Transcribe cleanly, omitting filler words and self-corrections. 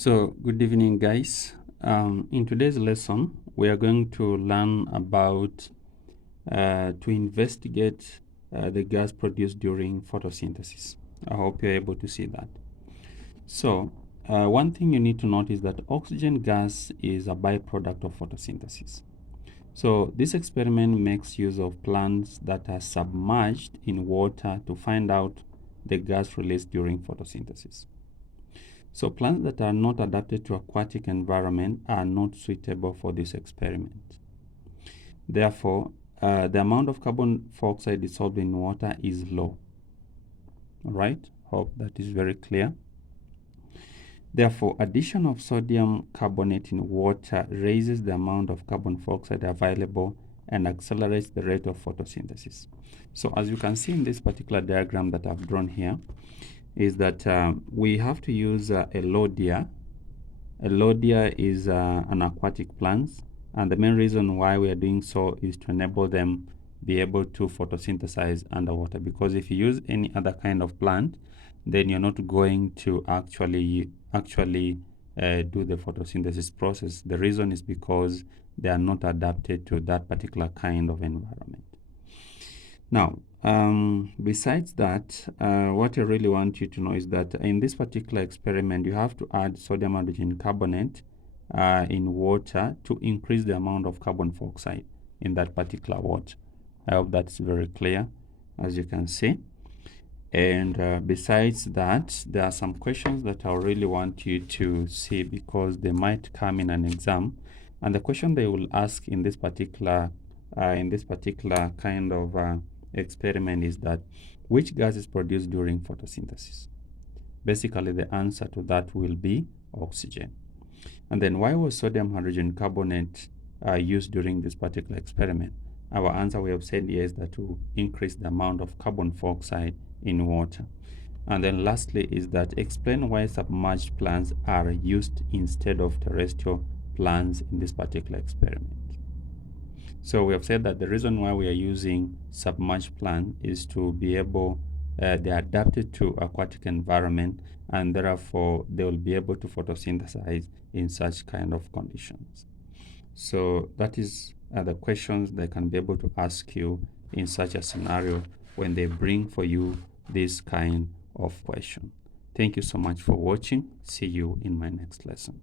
So, good evening, guys. In today's lesson, we are going to learn about to investigate the gas produced during photosynthesis. I hope you're able to see that. So, one thing you need to note is that oxygen gas is a byproduct of photosynthesis. So, this experiment makes use of plants that are submerged in water to find out the gas released during photosynthesis. So plants that are not adapted to aquatic environment are not suitable for this experiment. Therefore, the amount of carbon dioxide dissolved in water is low. All right, hope that is very clear. Therefore, addition of sodium carbonate in water raises the amount of carbon dioxide available and accelerates the rate of photosynthesis. So as you can see in this particular diagram that I've drawn here, is that we have to use Elodea. Elodea is an aquatic plant, and the main reason why we are doing so is to enable them be able to photosynthesize underwater, because if you use any other kind of plant, then you're not going to actually do the photosynthesis process. The reason is because they are not adapted to that particular kind of environment. Now, besides that, what I really want you to know is that in this particular experiment, you have to add sodium hydrogen carbonate in water to increase the amount of carbon dioxide in that particular water. I hope that's very clear, as you can see. And besides that, there are some questions that I really want you to see, because they might come in an exam. And the question they will ask in this particular kind of experiment is that which gas is produced during photosynthesis? Basically, the answer to that will be oxygen. And then why was sodium hydrogen carbonate used during this particular experiment? Our answer, we have said here, is that to increase the amount of carbon dioxide in water. And then lastly is that explain why submerged plants are used instead of terrestrial plants in this particular experiment. So we have said that the reason why we are using submerged plants is to be able, they are adapted to aquatic environment, and therefore they will be able to photosynthesize in such kind of conditions. So that is the questions they can be able to ask you in such a scenario when they bring for you this kind of question. Thank you so much for watching. See you in my next lesson.